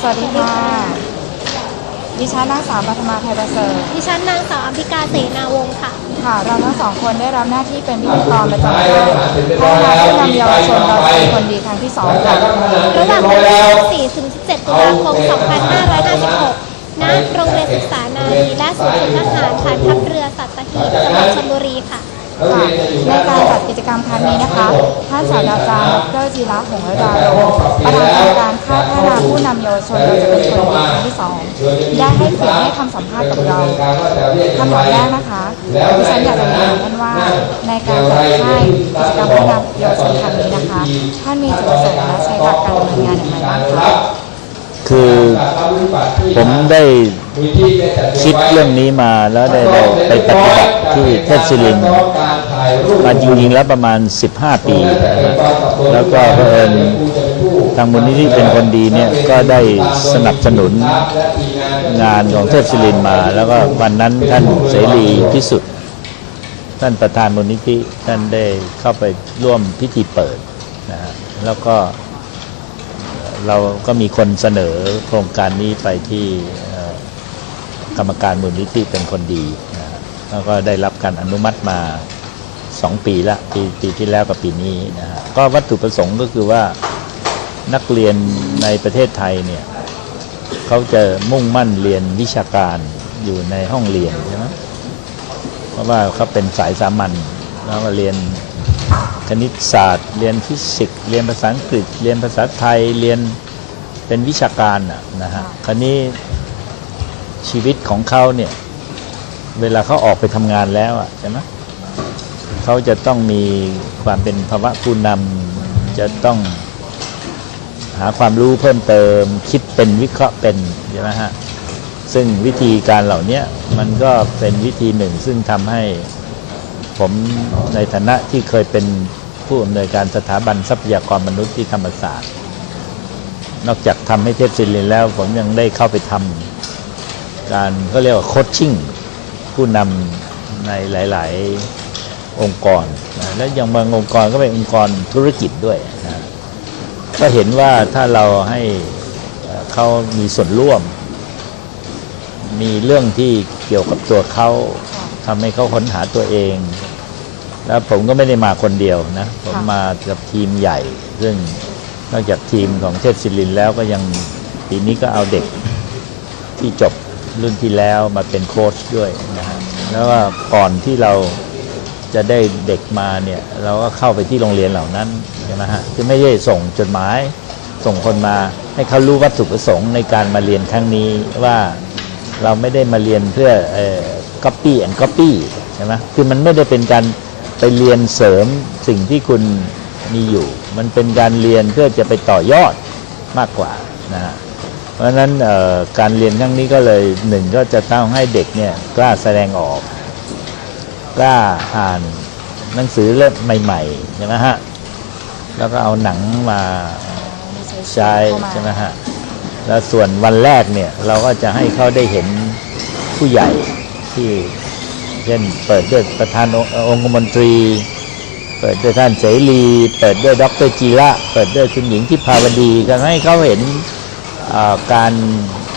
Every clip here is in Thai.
สวัสดีค่ะ ดิฉันนางสาวปัทมาไทยประเสริฐดิฉันนางสาวอัมพิกาเสนาวงศ์ค่ะ ค่ะ เราทั้งสองคนได้รับหน้าที่เป็นพิธีกรประจำค่ายพัฒนาผู้นำเยาวชนเราเป็นคนดีครั้งที่สองค่ะ ระหว่างวันที่4ถึง17ตุลาคม 2556 ณ โรงเรียนศึกษานารีและศูนย์ฝึกทหารฐานทัพเรือสัตหีบจังหวัดชลบุรีค่ะ ค่ะในการจัดกิจกรรมครั้งนี้นะคะ ท่านศาสตราจารย์ดรจีระหงส์ระดาโรประธานกรรมการค่ายพัฒนาผู้นำเยาวชนเราจะเป็นคนครั้งที่สองได้ให้เกียรติให้คำสัมภาษณ์กับเราคำบอกแรกนะคะดิฉันอยากจะเรียนท่านว่า ในการจัดค่ายกิจกรรมพัฒนาเยาวชนครั้งนี้นะคะ ท่านมีจุดประสงค์และใช้หลักการดำเนินงานอย่างไรบ้างคะคือผมได้ คิดเรื่องนี้มาแล้วได้ได้ไปปฏิบัติที่เทพศิรินทร์มาจริงๆแล้วประมาณ 15 ปีนะครับแล้วก็เผอิญทางมูลนิธิเป็นคนดีเนี่ยก็ได้สนับสนุนงานของเทพศิรินทร์มา แล้วก็วันนั้นท่านเสรีพิสุทธิ์ท่านประธานมูลนิธิท่านได้เข้าไปร่วมพิธีเปิดนะฮะแล้วก็เราก็มีคนเสนอโครงการนี้ไปที่ กรรมการมูลนิธิเป็นคนดีนะฮะแล้วก็ได้รับการอนุมัติมา 2 ปีละปีปีที่แล้วกับปีนี้นะฮะก็วัตถุประสงค์ก็คือว่านักเรียนในประเทศไทยเนี่ยเขาจะมุ่งมั่นเรียนวิชาการอยู่ในห้องเรียนใช่ไหมเพราะว่าเขาเป็นสายสามัญแล้วก็เรียนคณิตศาสตร์ เรียนฟิสิกส์เรียนภาษาอังกฤษ เรียนภาษาไทยเรียนเป็นวิชาการน่ะนะฮะคราวนี้ ชีวิตของเขาเนี่ย เวลาเขาออกไปทำงานแล้วอะใช่ไหมเขาจะต้องมีความเป็นภาวะผู้นำจะต้องหาความรู้เพิ่มเติม คิดเป็นวิเคราะห์เป็นใช่ไหมฮะซึ่งวิธีการเหล่านี้มันก็เป็นวิธีหนึ่ง ซึ่งทำให้ผมในฐานะที่เคยเป็นผู้อำนวยการสถาบันทรัพยากรมนุษย์ที่ธรรมศาสตร์ นอกจากทำให้เทพศิรินแล้วผมยังได้เข้าไปทำ การก็เรียกว่าโคชชิ่งผู้นำในหลาย ๆ องค์กรนะและยังบางองค์กรก็เป็นองค์กรธุรกิจด้วยนะก็เห็นว่าถ้าเราให้เขามีส่วนร่วม มีเรื่องที่เกี่ยวกับตัวเขาทำให้เขาค้นหาตัวเอง แล้วผมก็ไม่ได้มาคนเดียวนะ ผมมากับทีมใหญ่ ซึ่งนอกจากทีมของเทพศิรินแล้วก็ยังปีนี้ก็เอาเด็กที่จบ รุ่นที่แล้วมาเป็นโค้ชด้วยนะฮะแล้วว่าก่อนที่เราจะได้เด็กมาเนี่ยเราก็เข้าไปที่โรงเรียนเหล่านั้นใช่ไหมฮะคือไม่ได้ส่งจดหมายส่งคนมาให้เขารู้วัตถุประสงค์ในการมาเรียนครั้งนี้ว่าเราไม่ได้มาเรียนเพื่อเอ่อ copy and copy ใช่ไหมคือมันไม่ได้เป็นการไปเรียนเสริมสิ่งที่คุณมีอยู่ มันเป็นการเรียนเพื่อจะไปต่อยอดมากกว่านะฮะ เพราะฉะนั้นการเรียนครั้งนี้ก็เลยหนึ่งก็จะต้องให้เด็กเนี่ยกล้าแสดงออก กล้าอ่านหนังสือเล่มใหม่ๆใช่ไหมฮะแล้วก็เอาหนังมาใช้ใช่ไหมฮะแล้วส่วนวันแรกเนี่ยเราก็จะให้เขาได้เห็นผู้ใหญ่ที่เช่นเปิดด้วยประธานององคมนตรี เปิดด้วยท่านเสรี เปิดด้วยดรจีระเปิดด้วยคุณหญิงที่ภาวดีก็ให้เขาเห็น การ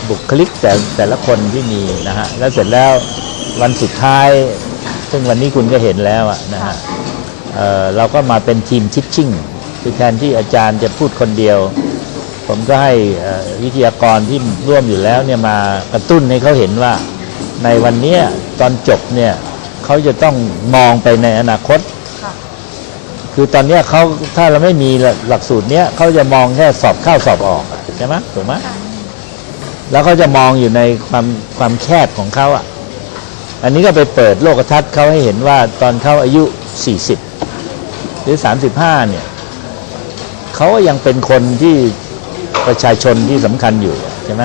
บุคลิกแต่แต่ละคนที่มีนะฮะแล้วเสร็จแล้ววันสุดท้าย ซึ่งวันนี้คุณก็เห็นแล้วนะฮะเเราก็มาเป็นทีมทิชชิ่งคือแทนที่อาจารย์จะพูดคนเดียว ผมก็ให้วิทยากรที่ร่วมอยู่แล้วเนี่ยมากระตุ้นให้เขาเห็นว่าในวันนี้ตอนจบเนี่ยเขาจะต้องมองไปในอนาคต ค่ะคือตอนเนี้ยเขาถ้าเราไม่มีหลักสูตรเนี้ยเขาจะมองแค่สอบเข้าสอบออกอะใช่ไหมถูกไหมแล้วเขาจะมองอยู่ในความความแคบของเขาอะ อันนี้ก็ไปเปิดโลกทัศน์เขาให้เห็นว่าตอนเขาอายุ 40 หรือ 35 เนี่ยเขาก็ยังเป็นคนที่ประชาชนที่สำคัญอยู่ใช่ไหม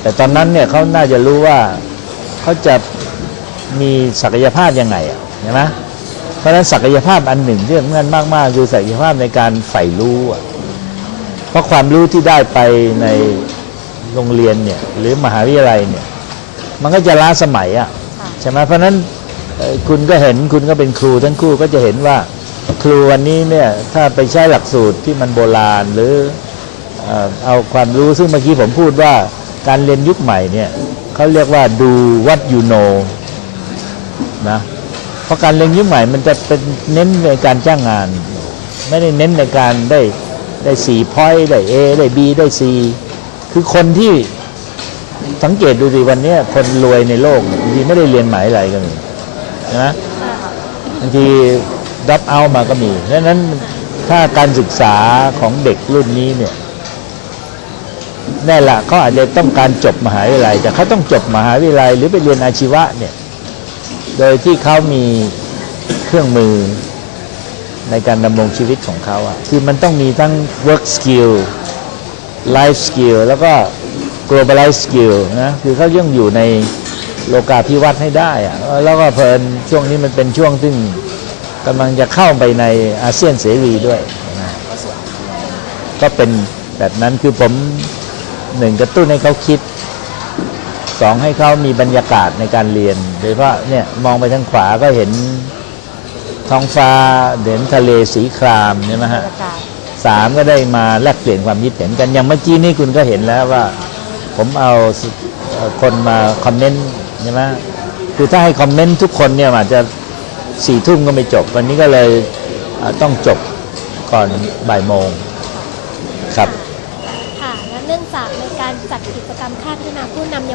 แต่ตอนนั้นเนี่ยเขาน่าจะรู้ว่าเขาจะมีศักยภาพยังไงอะใช่ไหมเพ ราะฉะนั้นศักยภาพอันหนึ่งที่สำคัญมากๆคือศักยภาพในการใฝ่รู้อะเพราะความรู้ที่ได้ไปในโรงเรียนเนี่ยหรือมหาวิทยาลัยเนี่ยมันก็จะล้าสมัยอะค่ะใช่ไหมเพราะฉะนั้นเอ่อคุณก็เห็นคุณก็เป็นครูทั้งคู่ก็จะเห็นว่าครูวันนี้เนี่ยถ้าไปใช้หลักสูตรที่มันโบราณหรือเอเอ่อเอาความรู้ซึ่งเมื่อกี้ผมพูดว่าการเรียนยุคใหม่เนี่ยเขาเรียกว่าดู what you know นะ เพราะการเรียนยุคใหม่มันจะเป็นเน้นในการจ้างงาน ไม่ได้เน้นในการได้ได้สี่พอยได้ A ได้ B ได้ C คือคนที่สังเกตดูดิวันนี้คนรวยในโลกบางทีไม่ได้เรียนหมายอะไรกันเลยนะบางทีดับเอามาก็มีดังนั้นถ้าการศึกษาของเด็กรุ่นนี้เนี่ยแน่ละเขาอาจจะต้องการจบมหาวิทยาลัยแต่เขาต้องจบมหาวิทยาลัยหรือไปเรียนอาชีวะเนี่ย โดยที่เขามีเครื่องมือในการดำรงชีวิตของเขาอะคือมันต้องมีทั้ง work skill life skill แล้วก็ globalize skill นะคือเขายังอยู่ในโลกาภิวัตน์ให้ได้อะแล้วก็เพลินช่วงนี้มันเป็นช่วงซึ่งกำลังจะเข้าไปในอาเซียนเสรีด้วยนะก็เป็นแบบนั้นคือผมหนึ่งกระตุ้นให้เขาคิด สองให้เขามีบรรยากาศในการเรียน โดยเฉพาะเนี่ยมองไปทางขวาก็เห็นท้องฟ้าเห็นทะเลสีครามใช่ไหมบรฮะรยากาศสามก็ได้มาแลกเปลี่ยนความคิดเห็นกันอย่างเมื่อกี้นี่คุณก็เห็นแล้วว่า ผมเอาสเอ่อคนมาคอมเมนต์ใช่ไหมคือถ้าให้คอมเมนต์ทุกคนเนี่ยอาจจะสี่ทุ่มก็ไม่จบ วันนี้ก็เลยเอ่อต้องจบก่อนบ่ายโมง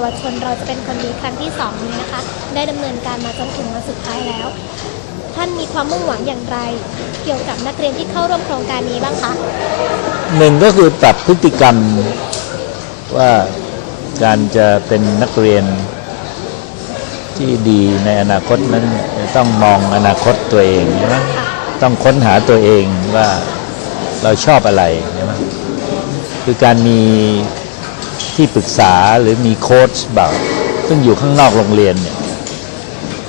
วชนเราจะเป็นคนดีครั้งที่ 2 นี้นะคะ ได้ดำเนินการมาจนถึงวันสุดท้ายแล้ว ท่านมีความมุ่งหวังอย่างไร เกี่ยวกับนักเรียนที่เข้าร่วมโครงการนี้บ้างคะหนึ่งก็คือปรับพฤติกรรมว่าการจะเป็นนักเรียนที่ดีในอนาคตนั้นจะต้องมองอนาคตตัวเองใช่ไหมต้องค้นหาตัวเองว่าเราชอบอะไรใช่ไหมคือการมี ที่ปรึกษาหรือมีโค้ชแบบซึ่งอยู่ข้างนอกโรงเรียนเนี่ย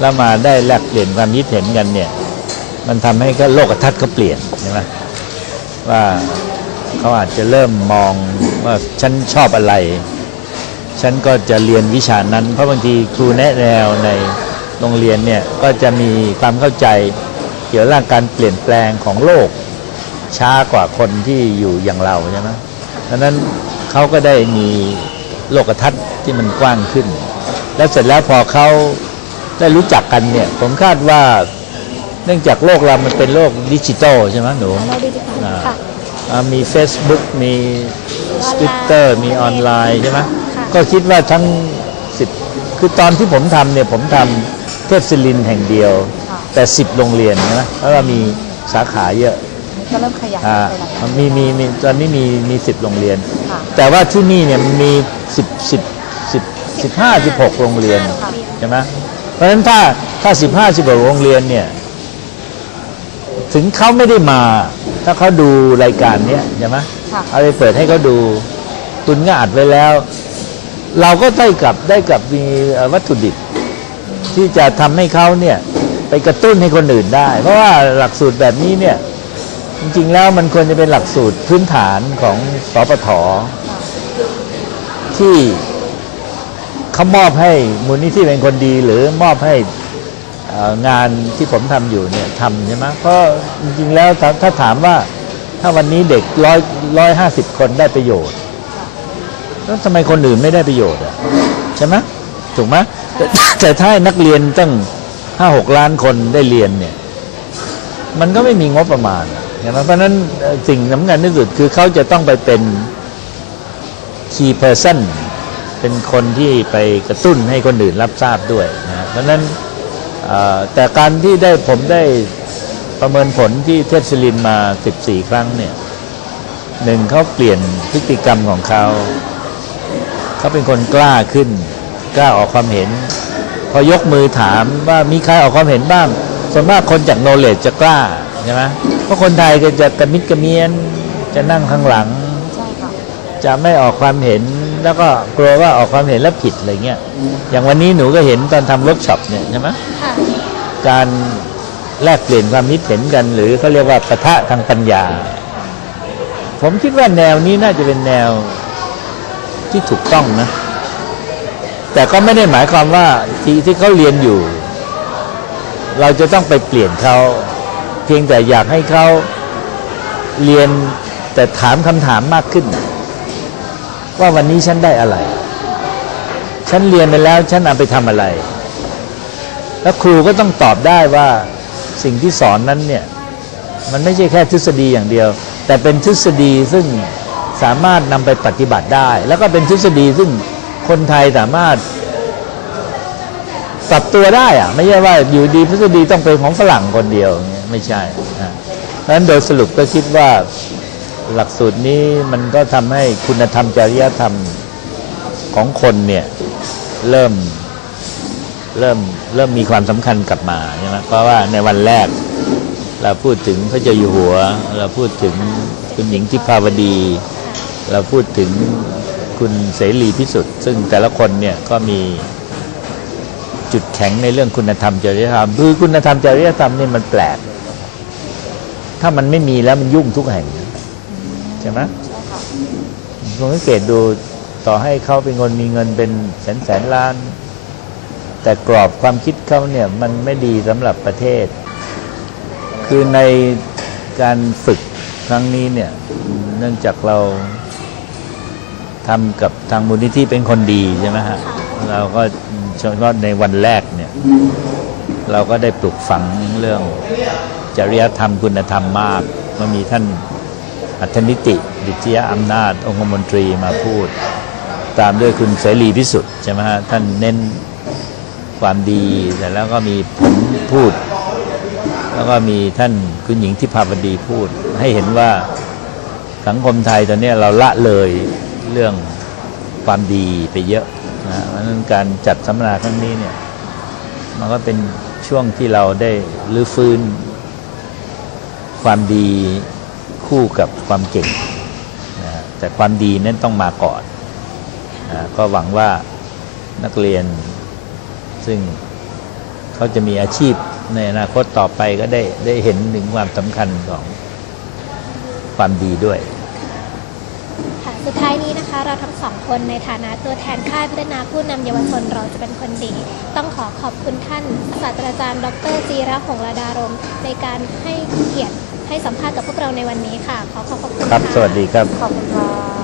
แล้วมาได้แลกเปลี่ยนความคิดเห็นกันเนี่ยมันทำให้ก็โลกทัศน์เขาเปลี่ยนใช่ไหมว่าเขาอาจจะเริ่มมองว่าฉันชอบอะไร ฉันก็จะเรียนวิชานั้น เพราะบางทีครูแนะแนวในโรงเรียนเนี่ยก็จะมีความเข้าใจเกี่ยวกับการเปลี่ยนแปลงของโลกช้ากว่าคนที่อยู่อย่างเราใช่ไหมดังนั้น เขาก็ได้มีโลกทัศน์ที่มันกว้างขึ้น แล้วเสร็จแล้วพอเขาได้รู้จักกันเนี่ย ผมคาดว่าเนื่องจากโลกเรามันเป็นโลกดิจิตอลใช่ไหมหนูเราดีจิตอ่าค่ะอ่ามี Facebook มี Twitter มีออนไลน์ใช่ไหมค่ะก็คิดว่าทั้งสิบคือตอนที่ผมทำเนี่ยผมทำเทพศิรินทร์แห่งเดียวค่ะแต่สิบโรงเรียนใช่ไหมเพราะว่ามีสาขาเยอะ ก็เริ่มขยายอ่าไปหลายมีมีมีตอนนี้มีมีสิบโรงเรียน ค่ะ แต่ว่าที่นี่เนี่ยมันมีสิบสิบสิบสิบห้าสิบหกโรงเรียนใช่ไหมเพราะฉะนั้นถ้าถ้าสิบห้าสิบโรงเรียนเนี่ย ถึงเขาไม่ได้มา ถ้าเขาดูรายการเนี้ยใช่ไหมค่ะ เอาไปเปิดให้เขาดู ตุนก็อัดไว้แล้ว เราก็ได้กลับได้กลับมีเอ่อวัตถุดิบ ที่จะทำให้เขาเนี่ย ไปกระตุ้นให้คนอื่นได้ เพราะว่าหลักสูตรแบบนี้เนี่ย จริงๆแล้วมันควรจะเป็นหลักสูตรพื้นฐานของสปทที่เขามอบให้มูลนิธิเป็นคนดี หรือมอบให้งานที่ผมทำอยู่เนี่ยทำใช่ไหมเพราะจริงๆแล้วถ้าถ้าถามว่าถ้าวันนี้เด็กร้อยร้อยห้าสิบคนได้ประโยชน์ แล้วทำไมคนอื่นไม่ได้ประโยชน์อะใช่ไหมถูกไหมแต่แต่ถ้านักเรียนตั้งห้าหกล้านคนได้เรียนเนี่ย มันก็ไม่มีงบประมาณอะ ใช่ไหมเพราะนั้นสิ่งสำคัญที่สุดคือเขาจะต้องไปเป็น key person เป็นคนที่ไปกระตุ้นให้คนอื่นรับทราบด้วยนะเพราะนั้นแต่การที่ได้ผมได้ประเมินผลที่เทพศิรินมา 14 ครั้งเนี่ยหนึ่งเขาเปลี่ยนพฤติกรรมของเขาเขาเป็นคนกล้าขึ้น กล้าออกความเห็น พอยกมือถามว่ามีใครออกความเห็นบ้างส่วนมากคนจากโนเลจจะกล้า ใช่ไหมเพราะคนไทยก็จะกระมิดกระเมียนจะนั่งข้างหลัง ใช่ค่ะ จะไม่ออกความเห็นแล้วก็กลัวว่าออกความเห็นแล้วผิดอะไรเงี้ยอย่างวันนี้หนูก็เห็นตอนทำเวิร์กช็อปเนี่ยใช่ไหมค่ะ การแลกเปลี่ยนความคิดเห็นกัน หรือเขาเรียกว่าปะทะทางปัญญา ผมคิดว่าแนวนี้น่าจะเป็นแนวที่ถูกต้องนะ แต่ก็ไม่ได้หมายความว่าที่ที่เขาเรียนอยู่ เราจะต้องไปเปลี่ยนเขาเพียงแต่อยากให้เขาเรียนแต่ถามคำถามมากขึ้น ว่าวันนี้ฉันได้อะไร ฉันเรียนไปแล้วฉันเอาไปทำอะไร แล้วครูก็ต้องตอบได้ว่าสิ่งที่สอนนั้นเนี่ยมันไม่ใช่แค่ทฤษฎีอย่างเดียว แต่เป็นทฤษฎีซึ่งสามารถนำไปปฏิบัติได้ แล้วก็เป็นทฤษฎีซึ่งคนไทยสามารถปรับตัวได้อะไม่ใช่ว่าอยู่ดีทฤษฎีต้องเป็นของฝรั่งคนเดียวเงี้ย ไม่ใช่นะเพราะฉะนั้นโดยสรุปก็คิดว่าหลักสูตรนี้มันก็ทำให้คุณธรรมจริยธรรมของคนเนี่ยเริ่มเริ่มเริ่มมีความสำคัญกลับมาใช่ไหมเพราะว่าในวันแรกเราพูดถึงพระเจ้าอยู่หัว เราพูดถึงคุณหญิงทิพาวดี เราพูดถึงคุณเสรีพิสุทธิ์ซึ่งแต่ละคนเนี่ยก็มีจุดแข็งในเรื่องคุณธรรมจริยธรรมคือคุณธรรมจริยธรรมนี่มันแปลก ถ้ามันไม่มีแล้วมันยุ่งทุกแห่งใช่ไหมลองสังเกตดูต่อให้เขาเป็นคนมีเงินเป็นแสนแสนล้าน แต่กรอบความคิดเขาเนี่ยมันไม่ดีสำหรับประเทศ คือในการฝึกครั้งนี้เนี่ยเนื่องจากเราทำกับทางมูลนิธิเป็นคนดีใช่ไหมฮะเราก็เฉพาะในวันแรกเนี่ย เราก็ได้ปลูกฝังเรื่องจริยธรรมคุณธรรมมากก็มีท่านอัธนิติดิจยอำนาจ องคมนตรีมาพูด ตามด้วยคุณเสรีพิสุทธิ์ใช่ไหมฮะท่านเน้นความดีแต่แล้วก็มีผมพูด แล้วก็มีท่านคุณหญิงทิพาวดีพูด ให้เห็นว่าสังคมไทยตอนนี้เราละเลยเรื่องความดีไปเยอะนะเพราะฉะนั้นการจัดสัมมนาครั้งนี้เนี่ยมันก็เป็น ช่วงที่เราได้รื้อฟื้น ความดีคู่กับความเก่งนะแต่ความดีนั้นต้องมาก่อนนะก็หวังว่านักเรียน ซึ่งเขาจะมีอาชีพในอนาคตต่อไปก็ได้ได้เห็นถึงความสำคัญของความดีด้วย ค่ะสุดท้ายนี้นะคะ เราทั้งสองคนในฐานะตัวแทนค่ายพัฒนาผู้นำเยาวชนเราจะเป็นคนดี ต้องขอขอบคุณท่านศาสตราจารย์ ดรจีระหงส์ระดารม ในการให้เกียรติให้สัมภาษณ์กับพวกเราในวันนี้ค่ะ ขอขอบพระคุณครับะสวัสดีครับ ขอบคุณค่ะ